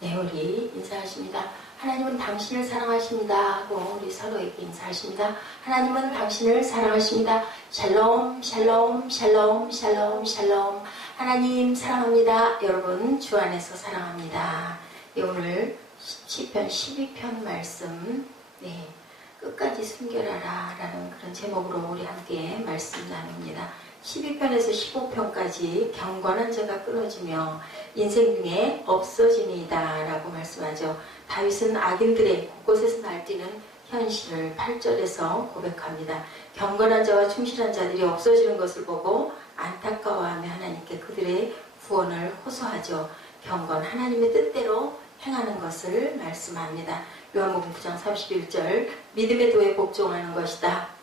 네, 우리 인사하십니다. 하나님은 당신을 사랑하십니다 하고 우리 서로에게 인사하십니다. 하나님은 당신을 사랑하십니다. 샬롬 샬롬 샬롬 샬롬 샬롬. 하나님 사랑합니다. 여러분 주 안에서 사랑합니다. 네, 오늘 시편 12편 말씀, 끝까지 순결하라 라는 그런 제목으로 우리 함께 말씀 나눕니다. 12편에서 15편까지 경건한 자가 끊어지며 인생 중에 없어지니이다 라고 말씀하죠. 다윗은 악인들의 곳곳에서 날뛰는 현실을 8절에서 고백합니다. 경건한 자와 충실한 자들이 없어지는 것을 보고 안타까워하며 하나님께 그들의 구원을 호소하죠. 경건 하나님의 뜻대로 행하는 것을 말씀합니다. 요한복음 9장 31절 믿음의 도에 복종하는 것이다.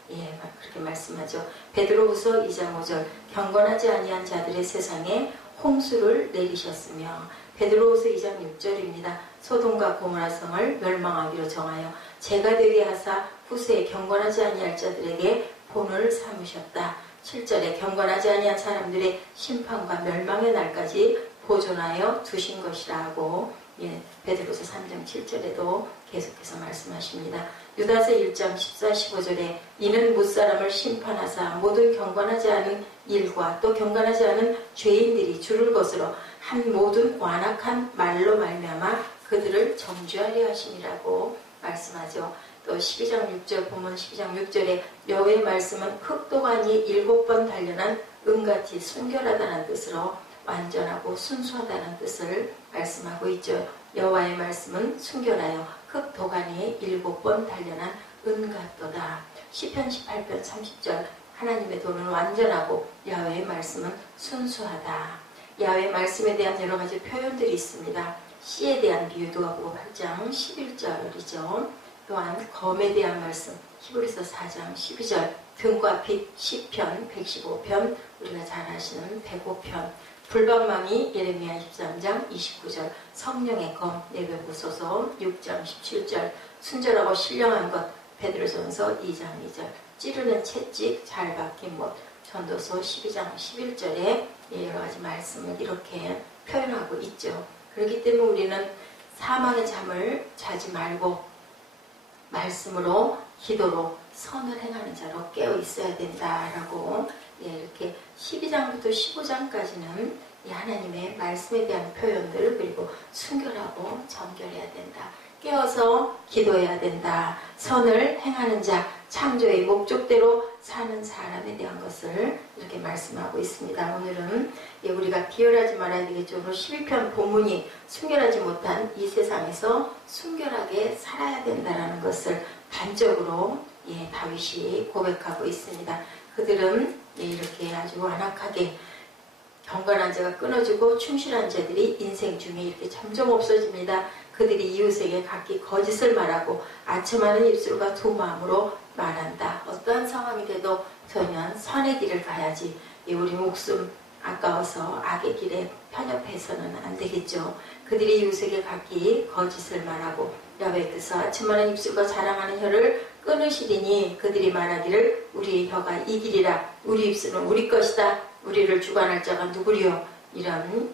그렇게 말씀하죠. 베드로후서 2장 5절 경건하지 아니한 자들의 세상에 홍수를 내리셨으며 베드로후서 2장 6절입니다. 소돔과 고모라 성을 멸망하기로 정하여 재가 되게 하사 후세에 경건하지 아니할 자들에게 본을 삼으셨다. 7절에 경건하지 아니한 사람들의 심판과 멸망의 날까지 보존하여 두신 것이라고 베드로서 3장 7절에도 계속해서 말씀하십니다. 유다서 1장 14, 15절에 이는 무사람을 심판하사 모든 경건하지 않은 일과 또 경건하지 않은 죄인들이 주를 거스러 한 모든 완악한 말로 말미암아 그들을 정죄하려 하심이라고 말씀하죠. 또 12장 6절 보면 12장 6절에 여호와의 말씀은 흑도가니 7번 단련한 은같이 순결하다는 뜻으로 완전하고 순수하다는 뜻을 말씀하고 있죠. 여호와의 말씀은 순결하여 흑도가니에 7번 단련한 은같도다. 시편 18편 30절 하나님의 도는 완전하고 야훼의 말씀은 순수하다. 야훼의 말씀에 대한 여러 가지 표현들이 있습니다. 씨에 대한 비유 누가복음 8장 11절이죠. 또한 검에 대한 말씀 히브리서 4장 12절 등과 빛 시편 115편 우리가 잘 아시는 105편 불방망이 예레미야 13장 29절 성령의 검 내려보소서 6장 17절 순절하고 신령한 것 베드로전서 2장 2절 찌르는 채찍 잘 박힌 못 전도서 12장 11절에 여러가지 말씀을 이렇게 표현하고 있죠. 그렇기 때문에 우리는 사망의 잠을 자지 말고 말씀으로 기도로 선을 행하는 자로 깨어 있어야 된다라고 이렇게 12장부터 15장까지는 하나님의 말씀에 대한 표현들 그리고 순결하고 정결해야 된다. 깨어서 기도해야 된다. 선을 행하는 자, 창조의 목적대로 사는 사람에 대한 것을 이렇게 말씀하고 있습니다. 오늘은 우리가 비열하지 말아야 되겠죠. 오늘 12편 본문이 순결하지 못한 이 세상에서 순결하게 살아야 된다는 것을 단적으로 다윗이 고백하고 있습니다. 그들은 이렇게 아주 완악하게 경건한 자가 끊어지고 충실한 자들이 인생 중에 이렇게 점점 없어집니다. 그들이 이웃에게 각기 거짓을 말하고 아첨하는 입술과 두 마음으로 말한다. 어떠한 상황이 돼도 저희는 선의 길을 가야지 우리 목숨 아까워서 악의 길에 편협해서는 안 되겠죠. 그들이 이웃에게 각기 거짓을 말하고 야훼께서 아첨하는 입술과 자랑하는 혀를 끊으시리니 그들이 말하기를 우리의 혀가 이기리라 우리 입술은 우리 것이다 우리를 주관할 자가 누구리요 이런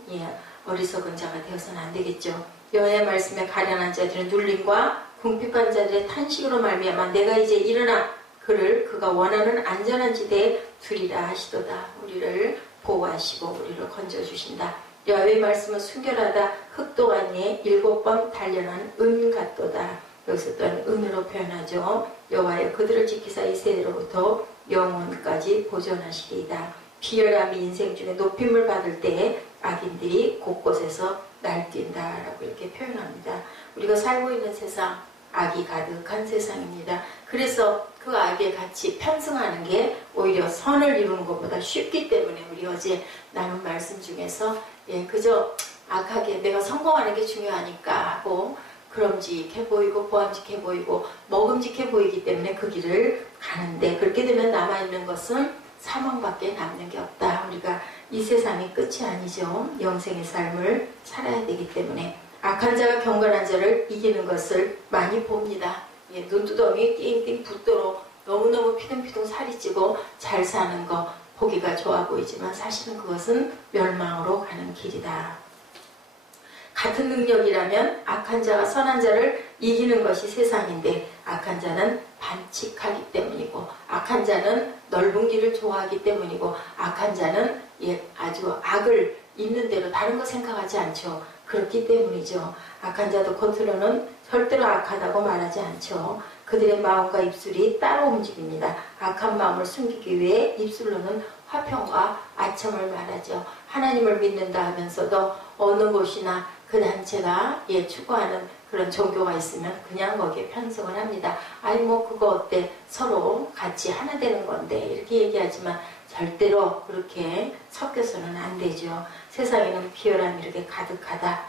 어리석은 자가 되어서는 안 되겠죠. 여호와의 말씀에 가련한 자들의 눌림과 궁핍한 자들의 탄식으로 말미암아 내가 이제 일어나 그가 원하는 안전한 지대에 두리라 하시도다. 우리를 보호하시고 우리를 건져주신다. 여호와의 말씀은 순결하다. 흑도가니에 7번 단련한 은 같도다. 여기서 또한 은으로 표현하죠. 여호와여 그들을 지키사 이 세대로부터 영원까지 보존하시리이다. 비열함이 인생 중에 높임을 받을 때에 악인들이 곳곳에서 날뛴다라고 이렇게 표현합니다. 우리가 살고 있는 세상 악이 가득한 세상입니다. 그래서 그 악에 같이 편승하는 게 오히려 선을 이루는 것보다 쉽기 때문에 우리 어제 나눈 말씀 중에서 그저 악하게 내가 성공하는 게 중요하니까 하고 그럼직해 보이고 보암직해 보이고 먹음직해 보이기 때문에 그 길을 가는데 그렇게 되면 남아있는 것은 사망밖에 남는 게 없다. 우리가 이 세상이 끝이 아니죠. 영생의 삶을 살아야 되기 때문에 악한 자가 경건한 자를 이기는 것을 많이 봅니다. 눈두덩이 띵띵 붓도록 너무너무 피둥피둥 살이 찌고 잘 사는 거 보기가 좋아 보이지만 사실은 그것은 멸망으로 가는 길이다. 같은 능력이라면 악한 자가 선한 자를 이기는 것이 세상인데 악한 자는 반칙하기 때문이고 악한 자는 넓은 길을 좋아하기 때문이고 악한 자는 아주 악을 있는 대로 다른 거 생각하지 않죠. 그렇기 때문이죠. 악한 자도 겉으로는 절대로 악하다고 말하지 않죠. 그들의 마음과 입술이 따로 움직입니다. 악한 마음을 숨기기 위해 입술로는 화평과 아첨을 말하죠. 하나님을 믿는다 하면서도 어느 곳이나 그 단체가 추구하는 그런 종교가 있으면 그냥 거기에 편성을 합니다. 아니 뭐 그거 어때? 서로 같이 하나 되는 건데 이렇게 얘기하지만 절대로 그렇게 섞여서는 안 되죠. 세상에는 비열함이 이렇게 가득하다.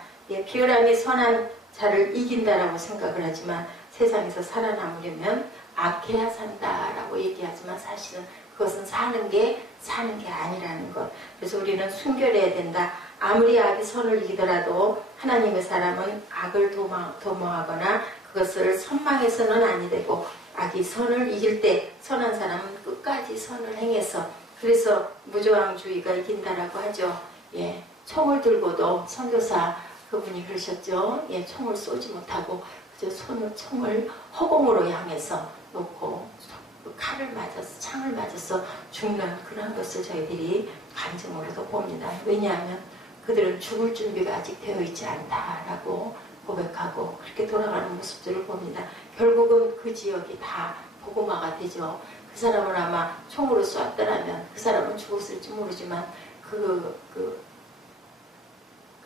비열함이 선한 자를 이긴다라고 생각을 하지만 세상에서 살아남으려면 악해야 산다라고 얘기하지만 사실은 그것은 사는 게 아니라는 것. 그래서 우리는 순결해야 된다. 아무리 악이 선을 이기더라도 하나님의 사람은 악을 도모하거나 그것을 선망해서는 아니 되고 악이 선을 이길 때 선한 사람은 끝까지 선을 행해서 그래서 무저항주의가 이긴다라고 하죠. 총을 들고도 선교사 그분이 그러셨죠. 총을 쏘지 못하고 그저 총을 허공으로 향해서 놓고 칼을 맞아서 창을 맞아서 죽는 그런 것을 저희들이 간증으로도 봅니다. 왜냐하면 그들은 죽을 준비가 아직 되어 있지 않다라고 고백하고 그렇게 돌아가는 모습들을 봅니다. 결국은 그 지역이 다 복음화가 되죠. 그 사람을 아마 총으로 쐈더라면 그 사람은 죽었을지 모르지만 그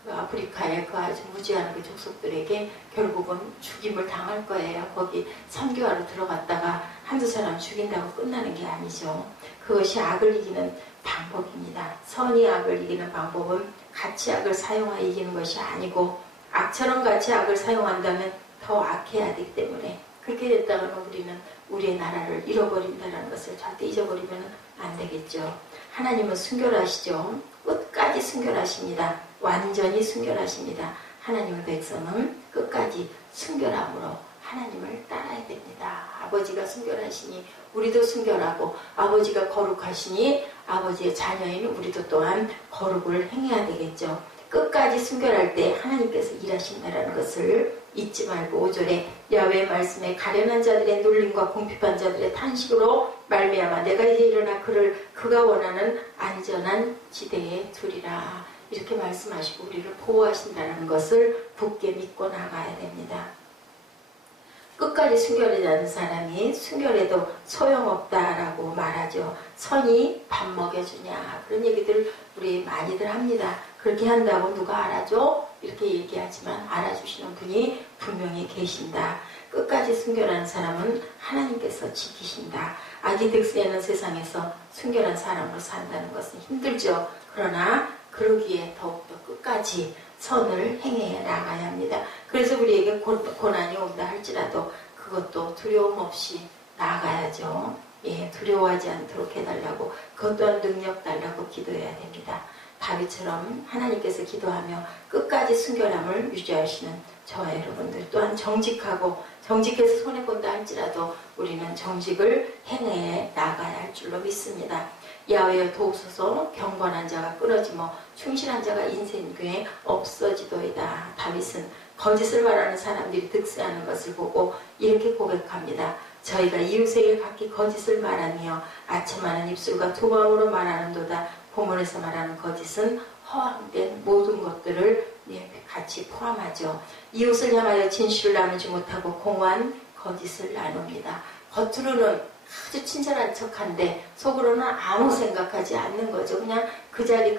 아프리카의 그 아주 무지한 그 족속들에게 결국은 죽임을 당할 거예요. 거기 선교하러 들어갔다가 한두 사람 죽인다고 끝나는 게 아니죠. 그것이 악을 이기는 방법입니다. 선이 악을 이기는 방법은 같이 악을 사용하여 이기는 것이 아니고 악처럼 같이 악을 사용한다면 더 악해야 되기 때문에 그렇게 됐다가는 우리는 우리의 나라를 잃어버린다는 것을 절대 잊어버리면 안 되겠죠. 하나님은 순결하시죠. 끝까지 순결하십니다. 완전히 순결하십니다. 하나님의 백성은 끝까지 순결함으로 하나님을 따라야 됩니다. 아버지가 순결하시니 우리도 순결하고 아버지가 거룩하시니 아버지의 자녀인 우리도 또한 거룩을 행해야 되겠죠. 끝까지 순결할 때 하나님께서 일하신다는 것을 잊지 말고 5절에 야훼의 말씀에 가련한 자들의 놀림과 궁핍한 자들의 탄식으로 말미암아 내가 이제 일어나 그가 원하는 안전한 지대에 두리라. 이렇게 말씀하시고 우리를 보호하신다는 것을 굳게 믿고 나가야 됩니다. 끝까지 순결하지 않은 사람이 순결해도 소용없다라고 말하죠. 선이 밥 먹여주냐 그런 얘기들 우리 많이들 합니다. 그렇게 한다고 누가 알아줘? 이렇게 얘기하지만 알아주시는 분이 분명히 계신다. 끝까지 순결한 사람은 하나님께서 지키신다. 악이 득세하는 세상에서 순결한 사람으로 산다는 것은 힘들죠. 그러나 그러기에 더욱더 끝까지 선을 행해 나가야 합니다. 그래서 우리에게 고난이 온다 할지라도 그것도 두려움 없이 나아가야죠. 두려워하지 않도록 해달라고 그것 또한 능력 달라고 기도해야 됩니다. 다윗처럼 하나님께서 기도하며 끝까지 순결함을 유지하시는 저와 여러분들 또한 정직해서 손해본다 할지라도 우리는 정직을 행해 나가야 할 줄로 믿습니다. 야훼여 도우소서 경건한 자가 끊어지며 충실한 자가 인생교에 없어지도이다. 다윗은 거짓을 말하는 사람들이 득세하는 것을 보고 이렇게 고백합니다. 저희가 이웃에게 각기 거짓을 말하며 아첨하는 입술과 두 마음으로 말하는도다. 본문에서 말하는 거짓은 허황된 모든 것들을 같이 포함하죠. 이웃을 향하여 진실을 나누지 못하고 공허한 거짓을 나눕니다. 겉으로는 아주 친절한 척한데 속으로는 아무 생각하지 않는 거죠. 그냥 그 자리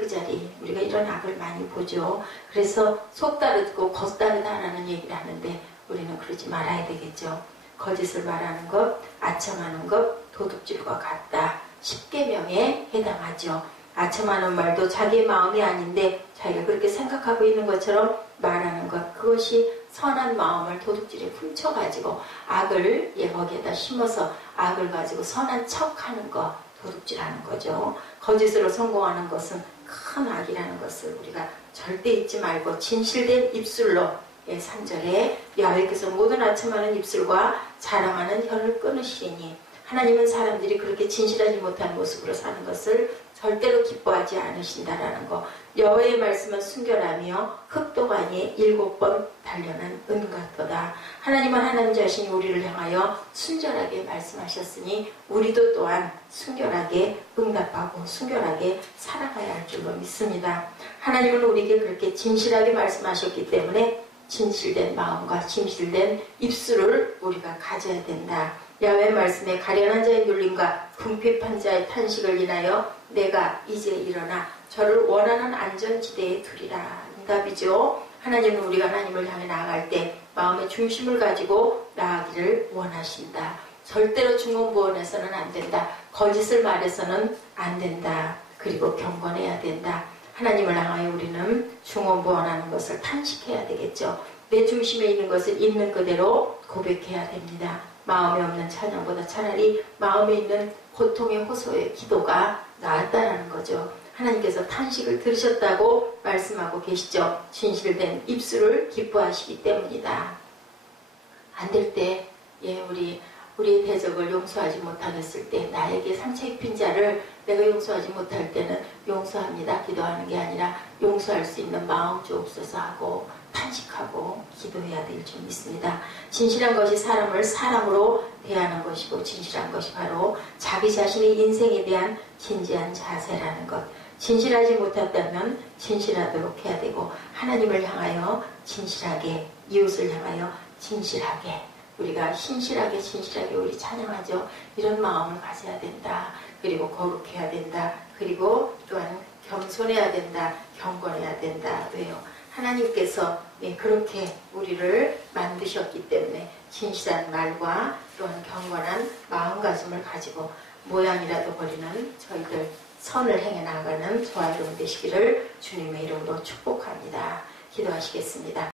우리가 이런 악을 많이 보죠. 그래서 속 다르고 겉 다르다라는 얘기를 하는데 우리는 그러지 말아야 되겠죠. 거짓을 말하는 것, 아첨하는 것, 도둑질과 같다. 10계명에 해당하죠. 아첨하는 말도 자기의 마음이 아닌데 자기가 그렇게 생각하고 있는 것처럼 말하는 것, 그것이 선한 마음을 도둑질에 훔쳐가지고 악을 거기에다 심어서 악을 가지고 선한 척하는 것, 도둑질하는 거죠. 거짓으로 성공하는 것은 큰 악이라는 것을 우리가 절대 잊지 말고 진실된 입술로 3절에 야훼께서 모든 아첨하는 입술과 자랑하는 혀를 끊으시니 하나님은 사람들이 그렇게 진실하지 못한 모습으로 사는 것을 절대로 기뻐하지 않으신다라는 거. 여호와의 말씀은 순결하며 흙도 아니 7번 단련한 은 같도다. 하나님은 하나님 자신이 우리를 향하여 순결하게 말씀하셨으니 우리도 또한 순결하게 응답하고 순결하게 살아가야 할 줄로 믿습니다. 하나님은 우리에게 그렇게 진실하게 말씀하셨기 때문에 진실된 마음과 진실된 입술을 우리가 가져야 된다. 야훼 말씀에 가련한 자의 눌림과 궁핍한 자의 탄식을 인하여 내가 이제 일어나 저를 원하는 안전지대에 두리라. 응답이죠. 하나님은 우리가 하나님을 향해 나아갈 때 마음의 중심을 가지고 나아가기를 원하신다. 절대로 중언부언해서는 안 된다. 거짓을 말해서는 안 된다. 그리고 경건해야 된다. 하나님을 향하여 우리는 중언부언하는 것을 탄식해야 되겠죠. 내 중심에 있는 것을 있는 그대로 고백해야 됩니다. 마음에 없는 찬양보다 차라리 마음에 있는 고통의 호소의 기도가 나았다라는 거죠. 하나님께서 탄식을 들으셨다고 말씀하고 계시죠. 진실된 입술을 기뻐하시기 때문이다. 안 될 때, 우리의 대적을 용서하지 못하겠을 때, 나에게 상처 입힌 자를 내가 용서하지 못할 때는 용서합니다. 기도하는 게 아니라 용서할 수 있는 마음 주옵소서 하고 탄식하고 기도해야 될 줄 믿습니다. 진실한 것이 사람을 사람으로 대하는 것이고 진실한 것이 바로 자기 자신의 인생에 대한 진지한 자세라는 것. 진실하지 못했다면 진실하도록 해야 되고 하나님을 향하여 진실하게, 이웃을 향하여 진실하게, 우리가 신실하게 우리 찬양하죠. 이런 마음을 가져야 된다. 그리고 거룩해야 된다. 그리고 또한 겸손해야 된다. 경건해야 된다. 왜요? 하나님께서 그렇게 우리를 만드셨기 때문에 진실한 말과 또한 경건한 마음가짐을 가지고 모양이라도 버리는 저희들 선을 행해 나가는 저와 여러분 되시기를 주님의 이름으로 축복합니다. 기도하시겠습니다.